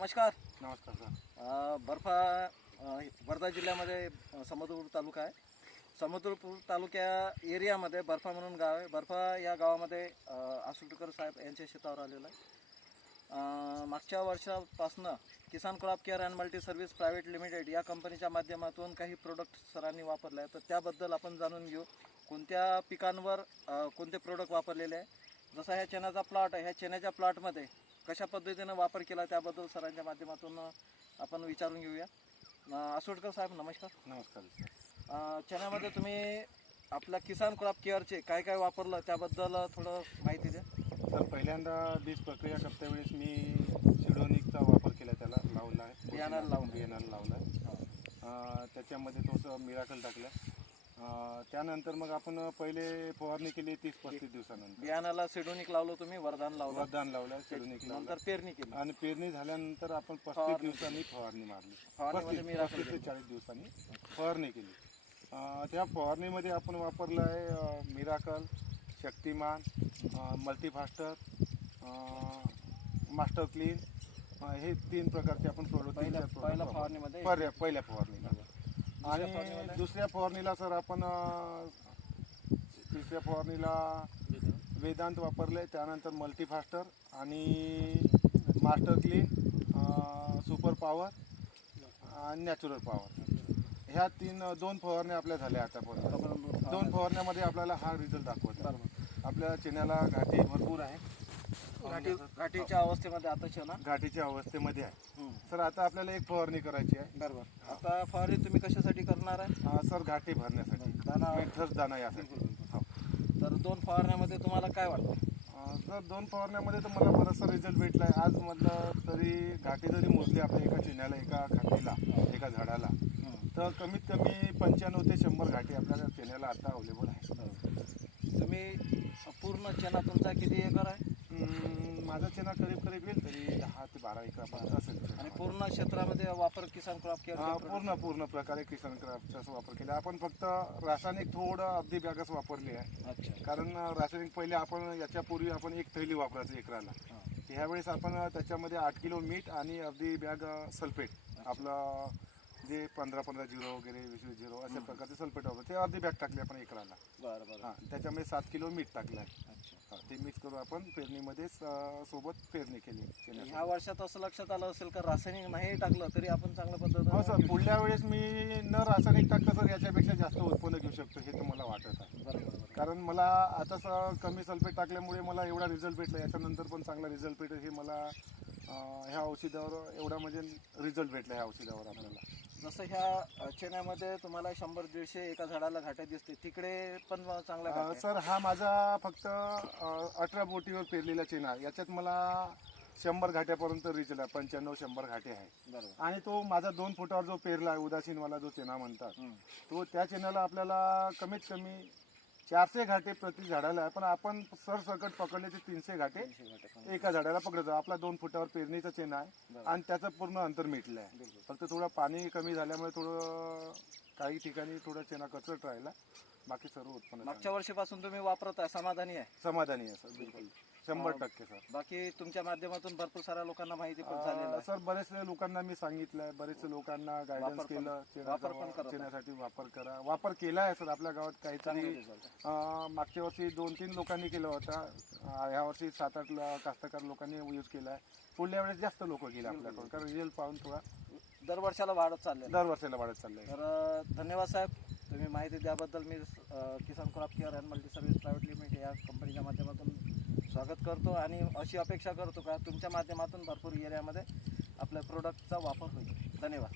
नमस्कार. नमस्कार सर. बर्फा वर्धा जिल्ह्यामध्ये समुद्रपूर तालुका आहे. समुद्रपूर तालुक्या एरियामध्ये बर्फा म्हणून गाव आहे. बर्फा या गावामध्ये आसुटकर साहेब यांच्या शेतावर आलेलं आहे. मागच्या वर्षापासनं Kisan crop care and multi service private limited या कंपनीच्या माध्यमातून काही प्रोडक्ट सरांनी वापरले आहे. तर त्याबद्दल आपण जाणून घेऊ कोणत्या पिकांवर कोणते प्रोडक्ट वापरलेले आहे. जसा ह्या चण्याचा प्लॉट आहे, ह्या चण्याच्या प्लॉटमध्ये कशा पद्धतीने वापर केला त्याबद्दल सरांच्या माध्यमातून आपण विचारून घेऊया. आसुटकर साहेब नमस्कार. नमस्कार सर. चण्यामध्ये तुम्ही आपल्या किसान क्रॉप केअरचे काय काय वापरलं त्याबद्दल थोडं माहिती द्या. सर, पहिल्यांदा बीज प्रक्रिया करते वेळेस मी सिडोनिकचा वापर केला, त्याला लावला आहे, बियाणाला लावला आहे. त्याच्यामध्ये थोडंसं मिराकल टाकलं. त्यानंतर मग आपण पहिले फवारणी केली 30-35 दिवसानंतर. बियाणाला सिडोनिक लावलं तुम्ही, वरदान लावलं, सिडोनिक लावलं, नंतर पेरणी केली आणि पेरणी झाल्यानंतर आपण 35 दिवसांनी फवारणी मारली. 35 ते 40 दिवसांनी फवारणी केली. त्या फवारणीमध्ये आपण वापरलं आहे मिराकल, शक्तिमान, मल्टीफास्टर, मास्टर क्लीन, हे 3 प्रकारचे आपण प्रोडक्ट पहिल्या फवारणीमध्ये पहिल्या फवारणीला. आणि दुसऱ्या फवारणीला सर आपण तिसऱ्या फवारणीला वेदांत वापरले. त्यानंतर मल्टीफास्टर आणि मास्टर क्लीन, सुपर पॉवर आणि नॅचरल पॉवर, ह्या 2 फवारण्या आपल्या झाल्या आतापर्यंत. 2 फवारण्यामध्ये आपल्याला हा रिझल्ट दाखवतो. आपल्या चण्याला घाटी भरपूर आहे. घाटीच्या अवस्थेमध्ये आता चणा घाटीच्या अवस्थेमध्ये आहे. सर, आता आपल्याला एक फवारणी करायची आहे. बरोबर. आता फवारणी तुम्ही कशासाठी करणार आहे? सर, घाटी भरण्यासाठी, मेंथस दाना यासाठी. तर 2 फवारण्यामध्ये तुम्हाला काय वाटतं? सर, 2 फवारण्यामध्ये तर मला बराचसा रिझल्ट भेटला आहे. आज म्हटलं तरी घाटी जरी मोजली आपल्या एका चिन्याला, एका घाटीला, एका झाडाला, तर कमीत कमी 95 ते 100 घाटी आपल्याला चिन्याला आता अवेलेबल आहे. तुम्ही पूर्ण चणा तुमचा किती एकर आहे? माझा चणा करीब येईल तरी 10 ते 12 एकर असेल. आणि पूर्ण क्षेत्रामध्ये वापर किसान क्रॉप केअर पूर्ण प्रकारे किसान क्रॉपचा वापर केला. आपण फक्त रासायनिक थोडं अर्धी बॅगच वापरली आहे. अच्छा. कारण रासायनिक पहिले आपण याच्यापूर्वी आपण 1 थैली वापरायचं एकराला. ह्यावेळेस आपण त्याच्यामध्ये 8 किलो मीठ आणि अर्धी बॅग सल्फेट, आपलं जे 15 झिरो वगैरे 20 झिरो अशा प्रकारचे सल्फेट वापरतो, ते अर्धी बॅग टाकली आपण एकराला. बरं. त्याच्यामध्ये 7 किलो मीठ टाकलं आहे. ते मिक्स करून आपण पेरणीमध्ये सोबत पेरणी केली. ह्या वर्षात असं लक्षात आलं असेल का रासायनिक नाही टाकलं तरी आपण चांगल्या पद्धतीने? हो सर, पुढल्या वेळेस मी न रासायनिक टाकलं सर याच्यापेक्षा जास्त उत्पन्न घेऊ शकतो हे तुम्हाला वाटत आहे. बरोबर. कारण मला आता कमी सल्फेट टाकल्यामुळे मला एवढा रिझल्ट भेटला, याच्यानंतर पण चांगला रिझल्ट भेटेल हे मला ह्या औषधावर एवढा म्हणजे रिझल्ट भेटला ह्या औषधावर आपल्याला. जसं ह्या चण्यामध्ये तुम्हाला 100-150 एका झाडाला घाट्या दिसते, तिकडे पण चांगला सर, हा माझा फक्त 18 बोटीवर पेरलेला चेना. याच्यात मला 100 घाट्यापर्यंत रिचला, 95-100 घाटे आहे. बरोबर. आणि तो माझा 2 फुटावर जो पेरला आहे, उदासीनवाला जो चेना म्हणतात, तो त्या चेनाला आपल्याला कमीत कमी 400 घाटे प्रति झाडाला आहे. पण आपण सरसकट पकडले ते 300 घाटे एका झाडाला पकडतो. आपला 2 फुटावर पेरणीचा चेना आहे आणि त्याचं पूर्ण अंतर मिटलं आहे. फक्त थोडं पाणी कमी झाल्यामुळे थोडं काही ठिकाणी थोडं चेना कचरट राहिला, बाकी सर्व उत्पन्न. मागच्या वर्षीपासून तुम्ही वापरत आहे, समाधानी आहे? समाधानी आहे सर, बिलकुल 100% सर. बाकी तुमच्या माध्यमातून भरपूर साऱ्या लोकांना माहिती पण झालेलं आहे सर. बरेचसे लोकांना मी सांगितलंय, बरेचसे लोकांना गायडन्स केलं, चेण्यासाठी वापर केला आहे सर. आपल्या गावात काहीतरी मागच्या वर्षी 2-3 लोकांनी केला होता. ह्या वर्षी 7-8 कास्तकार लोकांनी यूज केला आहे. पुढल्या वेळेस जास्त लोक गेले आपल्याकडून, कारण रिझल्ट पाहून थोडा दरवर्षाला वाढत चाललंय. तर धन्यवाद साहेब, तुम्ही माहिती द्याबद्दल. मी Kisan crop care and multi service private limited या कंपनीच्या माध्यमातून स्वागत करतो आणि अशी अपेक्षा करतो का तुमच्या माध्यमातून भरपूर एरियामध्ये आपल्या प्रोडक्टचा वापर होईल. धन्यवाद.